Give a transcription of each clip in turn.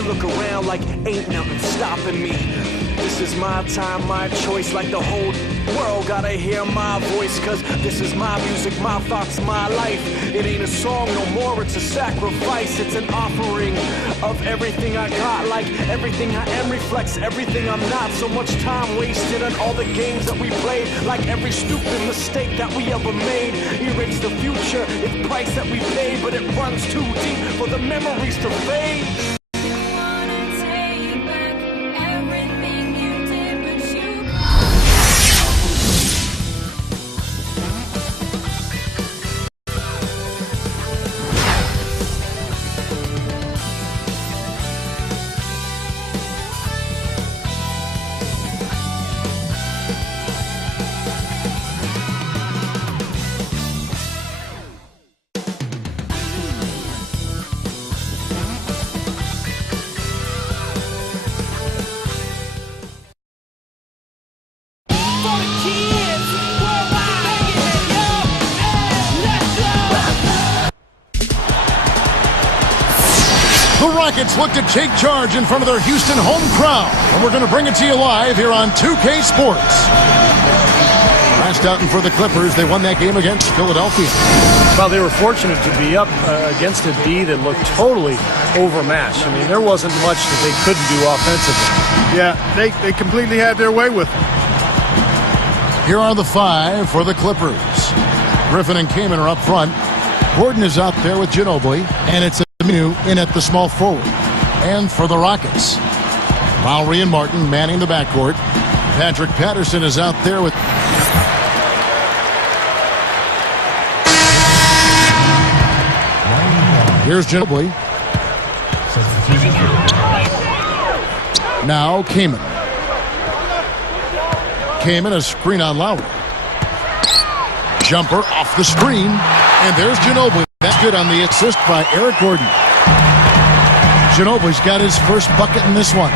You look around like ain't nothing stopping me. This is my time, my choice, like the whole world gotta hear my voice. Cause this is my music, my thoughts, my life. It ain't a song no more, it's a sacrifice. It's an offering of everything I got. Like everything I am reflects everything I'm not. So much time wasted on all the games that we played. Like every stupid mistake that we ever made. Erase the future, it's price that we paid. But it runs too deep for the memories to fade. The Rockets look to take charge in front of their Houston home crowd, and we're going to bring it to you live here on 2K Sports. Last out for the Clippers, they won that game against Philadelphia. Well, they were fortunate to be up against a D that looked totally overmatched. I mean, there wasn't much that they couldn't do offensively. Yeah, they completely had their way with it. Here are the five for the Clippers. Griffin and Kaman are up front. Gordon is out there with Ginobili, and it's Aminu in at the small forward. And for the Rockets, Lowry and Martin manning the backcourt. Patrick Patterson is out there with... Here's Ginobili. Now Kaman. Kaman, a screen on Lowry. Jumper off the screen. And there's Ginobili. That's good on the assist by Eric Gordon. Ginobili's got his first bucket in this one.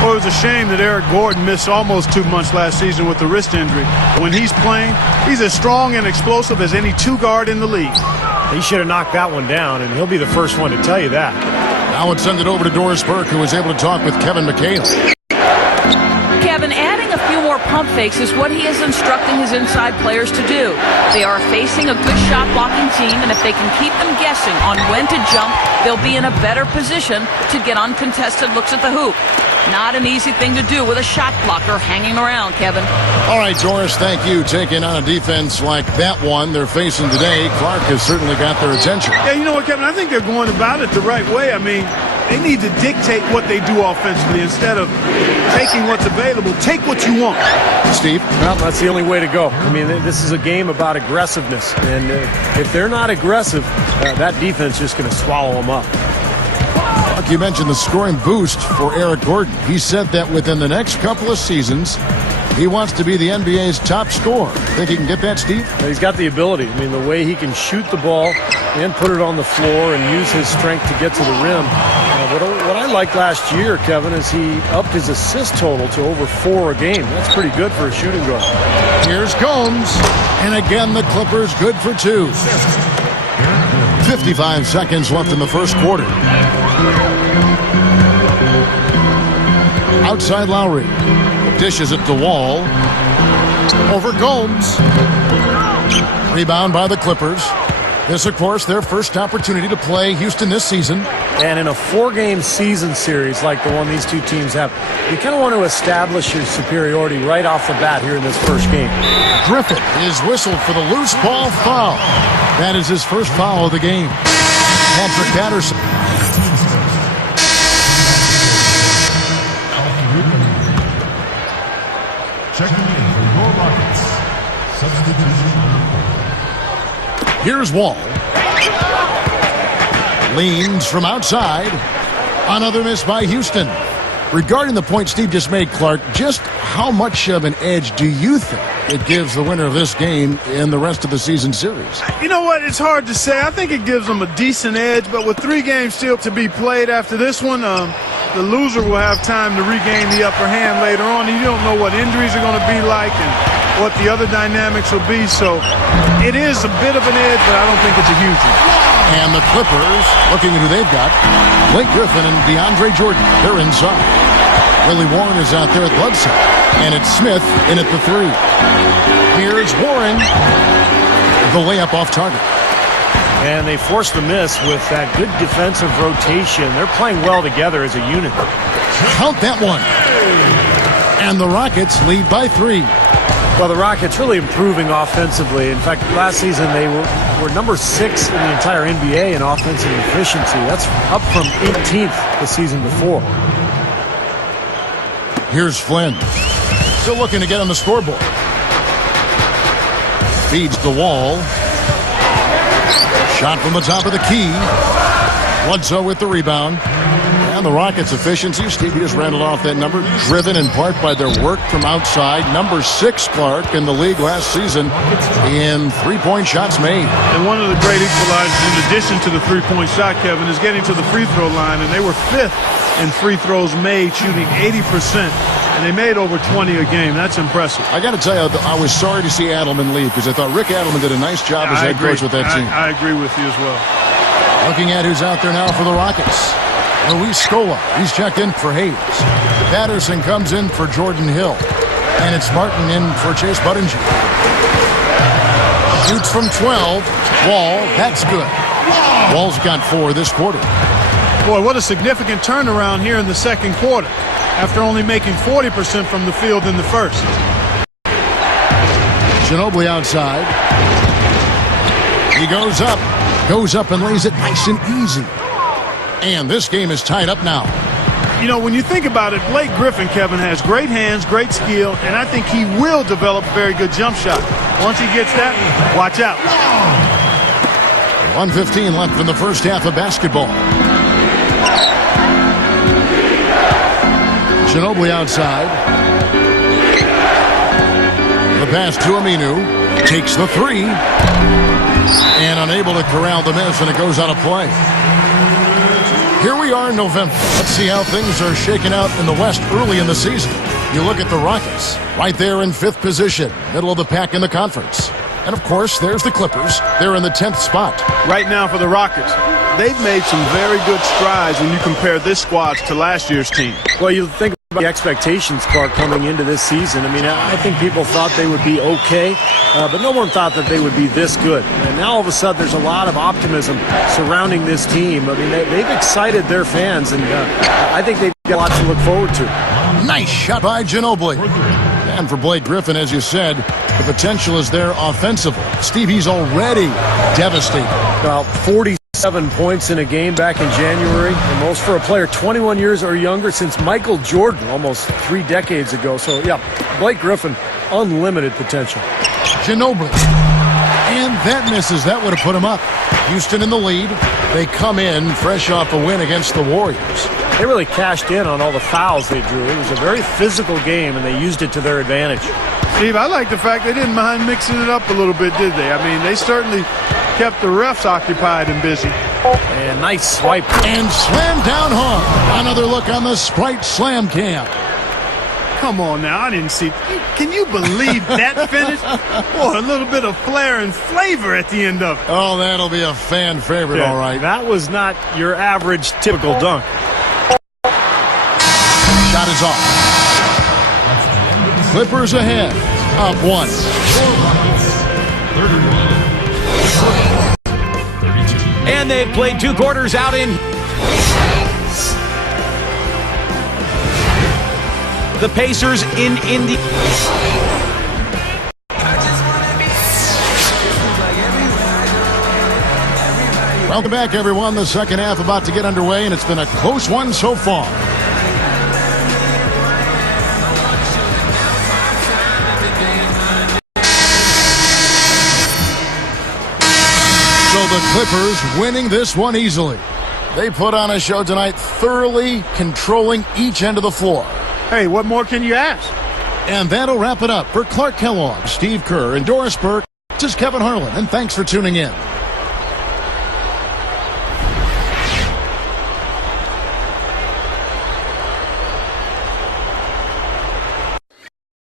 Well, it was a shame that Eric Gordon missed almost 2 months last season with the wrist injury. When he's playing, he's as strong and explosive as any two-guard in the league. He should have knocked that one down, and he'll be the first one to tell you that. Now let's send it over to Doris Burke, who was able to talk with Kevin McHale. Kevin, adding a few more pump fakes is what he is instructing his inside players to do. They are facing a good shot-blocking team, and if they can keep them guessing on when to jump, they'll be in a better position to get uncontested looks at the hoop. Not an easy thing to do with a shot blocker hanging around, Kevin. All right, Doris, thank you. Taking on a defense like that one they're facing today, Clark has certainly got their attention. Yeah, you know what, Kevin? I think they're going about it the right way. I mean, they need to dictate what they do offensively instead of taking what's available. Take what you want. Steve? Well, that's the only way to go. I mean, this is a game about aggressiveness. And if they're not aggressive, that defense is just going to swallow them up. You mentioned the scoring boost for Eric Gordon. He said that within the next couple of seasons, he wants to be the NBA's top scorer. Think he can get that, Steve? He's got the ability. I mean, the way he can shoot the ball and put it on the floor and use his strength to get to the rim. What I liked last year, Kevin, is he upped his assist total to over 4 a game. That's pretty good for a shooting guard. Here's Combs. And again, the Clippers good for 2. 55 seconds left in the first quarter. Outside Lowry. Dishes it to Wall. Over Combs. Rebound by the Clippers. This, of course, their first opportunity to play Houston this season. And in a 4-game season series like the one these two teams have, you kind of want to establish your superiority right off the bat here in this first game. Griffin is whistled for the loose ball foul. That is his first foul of the game. Patrick Patterson. Checking in for your Rockets. Substitution number 4. Here's Wall. Leans from outside. Another miss by Houston. Regarding the point Steve just made, Clark, just how much of an edge do you think it gives the winner of this game in the rest of the season series? You know what? It's hard to say. I think it gives them a decent edge, but with 3 games still to be played after this one, the loser will have time to regain the upper hand later on. You don't know what injuries are going to be like and what the other dynamics will be. So it is a bit of an edge, but I don't think it's a huge one. And the Clippers, looking at who they've got, Blake Griffin and DeAndre Jordan. They're inside. Willie Warren is out there at Bledsoe. And it's Smith in at the 3. Here's Warren. The layup off target. And they forced the miss with that good defensive rotation. They're playing well together as a unit. Count that one. And the Rockets lead by 3. Well, the Rockets really improving offensively. In fact, last season they were number 6 in the entire NBA in offensive efficiency. That's up from 18th the season before. Here's Flynn. Still looking to get on the scoreboard. Feeds the wall. Shot from the top of the key. Bledsoe with the rebound. And the Rockets' efficiency, Stevie just rattled off that number, driven in part by their work from outside. Number 6, Clark, in the league last season in three-point shots made. And one of the great equalizers, in addition to the three-point shot, Kevin, is getting to the free throw line. And they were 5th in free throws made, shooting 80%. And they made over 20 a game. That's impressive. I got to tell you, I was sorry to see Adelman leave because I thought Rick Adelman did a nice job as head coach with that team. I agree with you as well. Looking at who's out there now for the Rockets. Luis Scola, he's checked in for Hayes. Patterson comes in for Jordan Hill. And it's Martin in for Chase Budinger. Shoots from 12. Wall, that's good. Wall's got 4 this quarter. Boy, what a significant turnaround here in the second quarter after only making 40% from the field in the first. Ginobili outside. He goes up and lays it nice and easy. And this game is tied up now. You know, when you think about it, Blake Griffin, Kevin, has great hands, great skill, and I think he will develop a very good jump shot. Once he gets that, watch out. 1:15 left in the first half of basketball. Ginobili outside. The pass to Aminu. Takes the 3. And unable to corral the miss, and it goes out of play. Here we are in November. Let's see how things are shaking out in the West early in the season. You look at the Rockets, right there in 5th position, middle of the pack in the conference. And, of course, there's the Clippers. They're in the 10th spot. Right now for the Rockets, they've made some very good strides when you compare this squad to last year's team. Well, you think about the expectations, Clark, coming into this season. I mean, I think people thought they would be okay, but no one thought that they would be this good. And now all of a sudden there's a lot of optimism surrounding this team. I mean, they've excited their fans, and I think they've got lots to look forward to. Nice shot by Ginobili. And for Blake Griffin, as you said, the potential is there offensively. Steve, he's already devastated. About 47 points in a game back in January, the most for a player 21 years or younger since Michael Jordan almost 3 decades ago. So, yeah, Blake Griffin, unlimited potential. Ginobili. And that misses. That would have put him up. Houston in the lead. They come in fresh off a win against the Warriors. They really cashed in on all the fouls they drew. It was a very physical game, and they used it to their advantage. Steve, I like the fact they didn't mind mixing it up a little bit, did they? I mean, they certainly kept the refs occupied and busy. And nice swipe. And slammed down hard. Another look on the Sprite Slam Cam. Come on now, I didn't see. Can you believe that finish? Boy, a little bit of flair and flavor at the end of it. Oh, that'll be a fan favorite, all right. That was not your average typical dunk. Shot is off. Clippers ahead. Up 1. 31. And they've played 2 quarters out in the Pacers in Indy. Welcome back, everyone. The second half about to get underway, and it's been a close one so far. So the Clippers winning this one easily. They put on a show tonight, thoroughly controlling each end of the floor. Hey, what more can you ask? And that'll wrap it up for Clark Kellogg, Steve Kerr, and Doris Burke. This is Kevin Harlan, and thanks for tuning in.